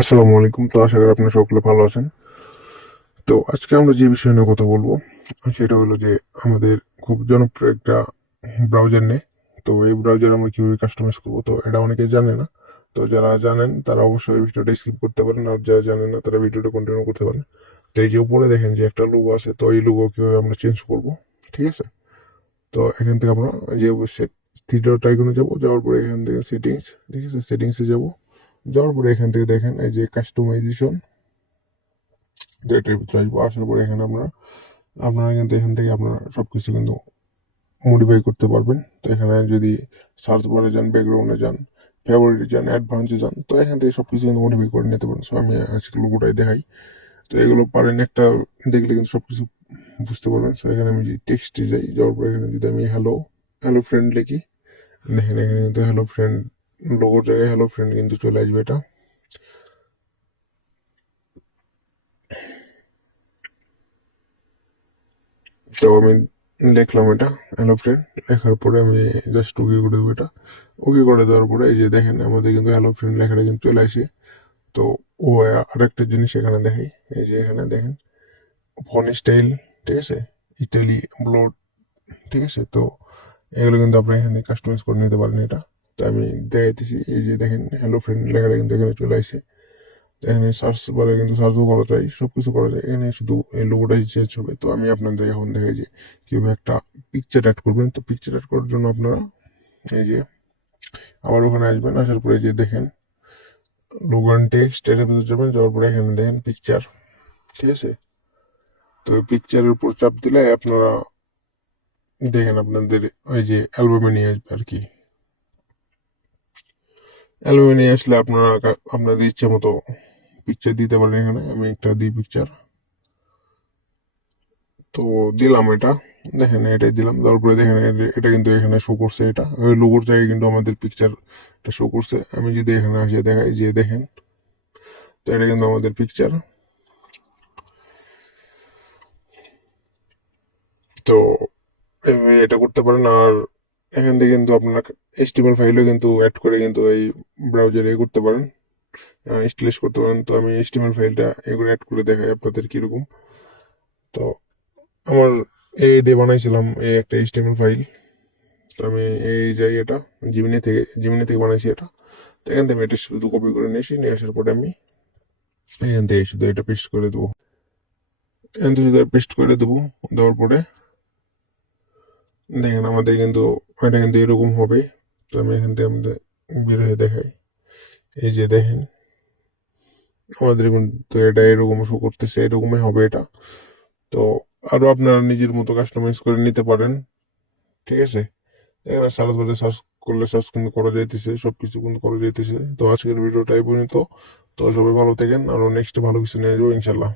আসসালামু আলাইকুম। তো আশা করি আপনারা সকলে ভালো আছেন। তো আজকে আমরা যে বিষয় নিয়ে কথা বলবো সেটা হলো যে আমাদের খুব জনপ্রিয় একটা ব্রাউজার নিয়ে। তো এই ব্রাউজার আমরা কিভাবে কাস্টমাইজ করবো, তো এটা অনেকে জানে না। তো যারা জানেন তারা অবশ্যই ভিডিওটা স্কিপ করতে পারেন, আর যারা জানেন না তারা ভিডিওটা কন্টিনিউ করতে পারেন। তো এই যে উপরে দেখেন যে একটা লোগো আছে, তো এই লোগো কিভাবে আমরা চেঞ্জ করবো, ঠিক আছে? তো এখান থেকে আমরা যে থ্রিডট আইকনে যাবো, যাওয়ার পরে এখান থেকে সেটিংস, ঠিক আছে, সেটিংসে যাবো। যাওয়ার পরে এখান থেকে দেখেন এই যে কাস্টমাইজেশন, তো এটার ভিতরে আসবো। আসার পরে এখানে আপনারা কিন্তু এখান থেকে আপনারা সব কিছু কিন্তু মডিফাই করতে পারবেন। তো এখানে যদি সার্চ বারে যান, ব্যাকগ্রাউন্ডে যান, ফেভারিটে যান, অ্যাডভান্সে যান, তো এখান থেকে সব কিছু কিন্তু মডিফাই করে নিতে পারেন। সো আমি আজকে লোগোটাই দেখাই। তো এগুলো পারেন একটা দেখলে কিন্তু সব কিছু বুঝতে পারবেন। সো এখানে আমি যদি টেক্সটে যাই, যাওয়ার পরে এখানে যদি আমি হ্যালো হ্যালো ফ্রেন্ড লিখি, দেখেন এখানে কিন্তু হ্যালো ফ্রেন্ড লোগোর জায়গায় হ্যালো ফ্রেন্ড কিন্তু চলে আসবে এটা। তো আমি লিখলাম এটা হ্যালো ফ্রেন্ড, লেখার পরে আমি জাস্ট ওকে করে দেবো এটা। ওকে করে দেওয়ার পরে এই যে দেখেন আমাদের কিন্তু হ্যালো ফ্রেন্ড লেখাটা কিন্তু চলে আসে। তো ও আরেকটা জিনিস এখানে দেখাই, এই যে এখানে দেখেন ফোন স্টাইল, ঠিক আছে, ইটালি ব্লড, ঠিক আছে। তো এগুলো কিন্তু আপনি এখানে কাস্টমাইজ করে নিতে পারেন এটা। তো আমি দেখাইতেছি, এই যে দেখেন হ্যালো ফ্রেন্ড লেখাটা কিন্তু এখানে চলে আসে। এখানে সার্চ বারে কিন্তু সার্চও করা যায়, সব কিছু করা যায়। এখানে শুধু এই লোগোটাই চেঞ্জ হবে। তো আমি আপনাদের এখন দেখাই যে কীভাবে একটা পিকচার অ্যাড করবেন। তো পিকচার অ্যাড করার জন্য আপনারা এই যে আবার ওখানে আসবেন, আসার পরে যে দেখেন লোগো অ্যান্ড টেক্সট, এর ভিতরে যাবেন, যাওয়ার পরে এখানে দেখেন পিকচার, ঠিক আছে। তো এই পিকচারের উপর চাপ দিলে আপনারা দেখেন আপনাদের ওই যে অ্যালবামে নিয়ে আসবে আর কি। অ্যালবামে নিয়ে আসলে আপনারা আপনাদের ইচ্ছে মতো পিকচার দিতে পারেন। এখানে আমি একটা দিই পিকচার, তো দিলাম এটা, দেখেন এটাই দিলাম। তারপরে দেখেন এটা কিন্তু এখানে শো করছে, এটা ওই লোগোর জায়গায় কিন্তু আমাদের পিকচারটা শো করছে। আমি যদি এখানে আসে দেখাই যে দেখেন, তো এটা কিন্তু আমাদের পিকচার। তো এভাবে এটা করতে পারেন। আর এখান থেকে কিন্তু আপনারা এইচটিএমএল ফাইলও কিন্তু অ্যাড করে কিন্তু এই ব্রাউজারে করতে পারেন, স্টাইলিশ করতে পারেন। তো আমি এইচটিএমএল ফাইলটা এগুলো অ্যাড করে দেখাই আপনাদের কীরকম। তো আমার এই দিয়ে বানাইছিলাম এই একটা এইচটিএমএল ফাইল। তো আমি এই যাই এটা জিমিনি থেকে বানাইছি এটা। তো এখান থেকে আমি এটা শুধু কপি করে নিয়ে আসি, নিয়ে আসার পরে আমি এখান থেকে শুধু এটা পেস্ট করে দেবো। এখান থেকে শুধু পেস্ট করে দেবো, দেওয়ার পরে দেখেন আমাদের কিন্তু এটা কিন্তু এরকম হবে। তো আমি এখান থেকে আমাদের বের হয়ে দেখাই, এই যে দেখেন আমাদের কিন্তু এটা এরকম শো করতেছে, এরকমই হবে এটা। তো আরও আপনারা নিজের মতো কাস্টমাইজ করে নিতে পারেন, ঠিক আছে। এখানে সার্চ বারে সার্চ করলে সার্চ কিন্তু করা যাইতেছে, সব কিছু কিন্তু করা যাইতেছে। তো আজকের ভিডিওটা এই পর্যন্ত। তো সবাই ভালো থাকেন, আরও নেক্সট ভালো কিছু নিয়ে যাবো ইনশাল্লাহ।